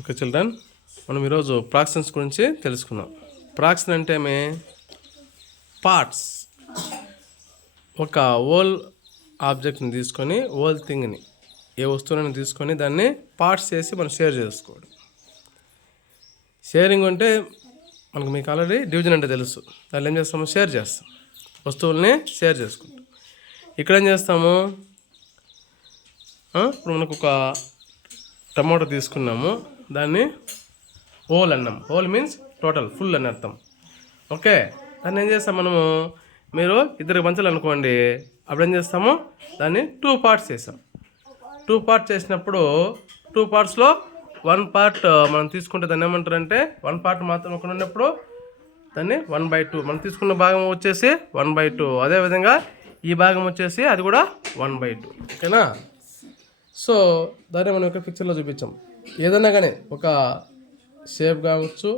Okay children, మనం ఈరోజు ప్రాక్సన్స్ గురించి తెలుసుకుందాం. ప్రాక్సన్ అంటే పార్ట్స్. ఒక ఓల్ ఆబ్జెక్ట్ని తీసుకొని, ఓల్ థింగ్ని, ఏ వస్తువుని తీసుకొని దాన్ని పార్ట్స్ చేసి మనం షేర్ చేసుకోవడం. షేరింగ్ అంటే మీకు ఆల్రెడీ డివిజన్ అంటే తెలుసు. దాన్ని ఏం చేస్తాము? షేర్ చేస్తాం. వస్తువుల్ని షేర్ చేసుకుంటాం. ఇక్కడ ఏం చేస్తాము? ఇప్పుడు మనకు ఒక టమాటో తీసుకున్నాము, దాన్ని హోల్ అన్నాం. హోల్ మీన్స్ టోటల్, ఫుల్ అని అర్థం. ఓకే, దాన్ని ఏం చేస్తాం మనము? మీరు ఇద్దరికి పంచాలి అనుకోండి, అప్పుడు ఏం చేస్తాము? దాన్ని 2 పార్ట్స్ చేసాం. 2 పార్ట్స్ చేసినప్పుడు 2 పార్ట్స్లో 1 పార్ట్ మనం తీసుకుంటే దాన్ని ఏమంటారంటే, 1 పార్ట్ మాత్రం ఒక ఉన్నప్పుడు దాన్ని 1/2. మనం తీసుకున్న భాగం వచ్చేసి 1/2. అదేవిధంగా ఈ భాగం వచ్చేసి అది కూడా 1/2. ఓకేనా? సో దాన్ని మనం ఒక పిక్చర్లో చూపించాం. ఏదైనా కానీ ఒక షేప్ కావచ్చు,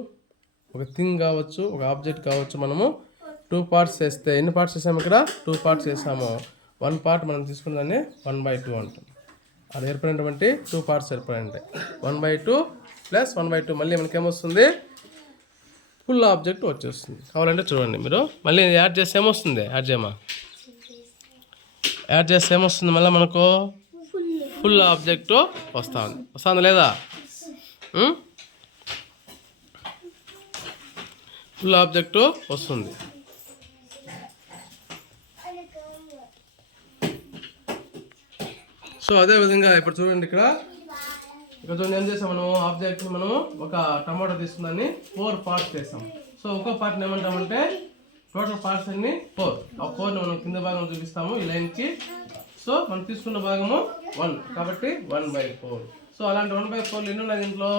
ఒక థింగ్ కావచ్చు, ఒక ఆబ్జెక్ట్ కావచ్చు, మనము 2 పార్ట్స్ చేస్తే ఎన్ని పార్ట్స్ చేసాము? ఇక్కడ 2 పార్ట్స్ చేసాము. 1 పార్ట్ మనం తీసుకున్న దాన్ని 1/2 అంటాం. అది ఏర్పడినటువంటి 2 పార్ట్స్ ఏర్పడండి. 1/2 ప్లస్ 1/2 మళ్ళీ మనకేమొస్తుంది? ఫుల్ ఆబ్జెక్ట్ వచ్చేస్తుంది. కావాలంటే చూడండి మీరు. మళ్ళీ యాడ్ చేస్తే ఏమొస్తుంది? యాడ్ చేస్తే ఏమొస్తుంది? మళ్ళీ మనకు ఫుల్ ఆబ్జెక్ట్ వస్తుంది లేదా? ఫుల్ ఆబ్జెక్ట్ వస్తుంది. సో అదేవిధంగా ఇప్పుడు చూడండి, ఇక్కడ చూడండి ఏం చేసాం మనం? ఆబ్జెక్ట్ మనం ఒక టమాటో తీసుకుందాన్ని 4 పార్ట్స్ చేసాం. సో ఒక్కో పార్ట్ని ఏమంటామంటే, టోటల్ పార్ట్స్ అన్ని 4. ఆ 4ని మనం కింద భాగంలో చూపిస్తాము ఈ లైన్కి. సో మనం తీసుకున్న భాగము 1 కాబట్టి 1/4. సో అలాంటి 1/4 ఎన్ని ఉన్నాయి దీంట్లో?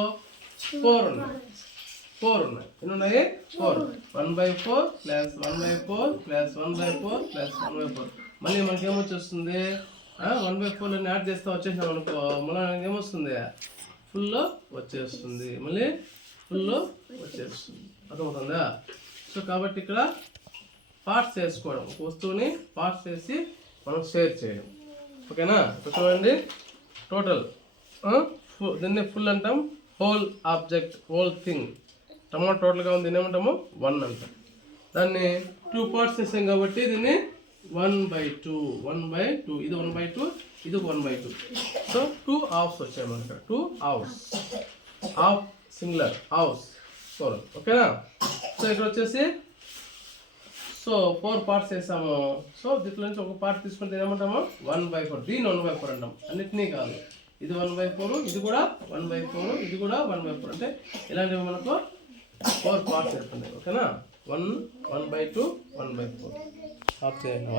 4 ఉన్నాయి. 4 ఉన్నాయి. ఎన్ని ఉన్నాయి? 4. 1/4 ప్లస్ 1/4 ప్లస్ 1/4 ప్లస్ 1/4. మళ్ళీ మనకి ఏమొచ్చేస్తుంది? 1/4 యాడ్ చేస్తే వచ్చేసాం అనుకో, మళ్ళీ ఏమొస్తుంది? ఫుల్ వచ్చేస్తుంది. మళ్ళీ ఫుల్ వచ్చేస్తుంది. అర్థమవుతుందా? సో కాబట్టి ఇక్కడ పార్ట్స్ చేసుకోవడం, ఒక వస్తువుని పార్ట్స్ చేసి మనం షేర్ చేయడం. ఓకేనా? ఇప్పుడు చూడండి, టోటల్ దీన్ని ఫుల్ అంటాం. Whole object, whole thing, tomato టోటల్గా ఉంది, దీన్ని ఏమంటాము? 1 అంటాం. దాన్ని 2 పార్ట్స్ చేసాం కాబట్టి దీన్ని 1/2. 1/2. ఇది 1/2, ఇది 1/2. సో 2 హాఫ్స్ వచ్చాయి మనకి. 2 హాఫ్స్, హాఫ్ సింగులర్, హాఫ్స్ ప్లూరల్. ఓకేనా? సో ఇక్కడ వచ్చేసి 4 పార్ట్స్ వేసాము. సో దీంట్లో నుంచి ఒక పార్ట్ తీసుకుంటే ఏమంటాము? 1/4. దీన్ని 1/4 అంటాం. అన్నిటినీ కాదు, ఇది 1/4, ఇది కూడా 1/4, ఇది కూడా 1/4. అంటే ఇలాంటివి మనకు 4 పార్ట్స్ ఏర్పడినాయి. ఓకేనా? 1/2, 1/4 ఆఫ్ చేయండి.